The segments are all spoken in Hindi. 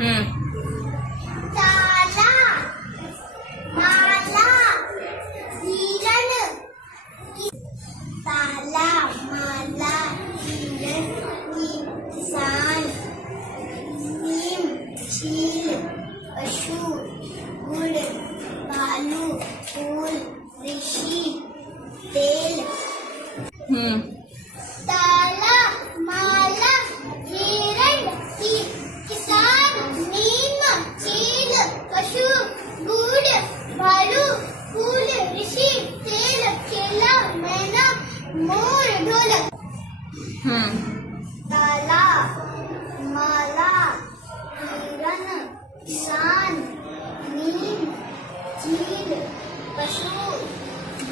हम्म. ताला, माला, हिरण. ताला, माला, हिरण, किसान, नीम, चील, पशु, गुड़, भालू, फूल, ऋषि, तेल. हम्म. ताला, माला, हिरण, किसान, नीम, चील, पशु, गुड़, भालू, फूल, ऋषि, तेल, केला, मैना, मोर, ढोलक. हम्म. ताला, माला, हिरण, किसान, नीम, चील, पशु,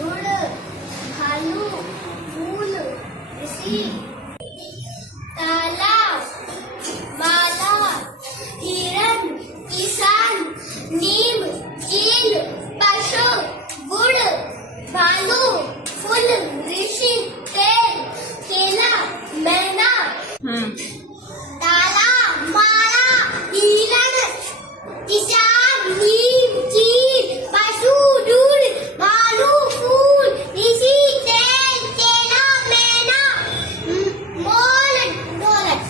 गुड़, भालू, फूल, ऋषि. ताला, माला, हिरण, किसान, नीम, चील, पशु, गुड़, भालू, फूल, ऋषि, तेल, केला, मैना. हम्म. ताला, माला, हिरण, किसान, नीम, चील, पशु, गुड़, भालू, फूल, ऋषि, तेल, केला, मैना, मोर, ढोलक.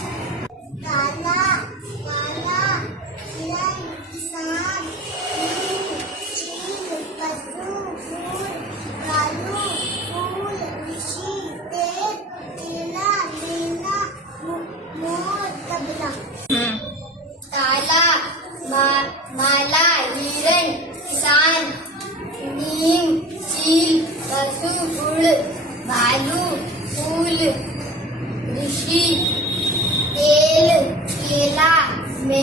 ताला, माला, हिरण, किसान, नीम, चील, पशु, गुड़, भालू, फूल, ऋषि, तेल, केला, मैना, मोर, तबला. हम्म. ताला, माला, हिरण, किसान, नीम, चील, पशु, गुड़, भालू, फूल, ऋषि, तेल, केला,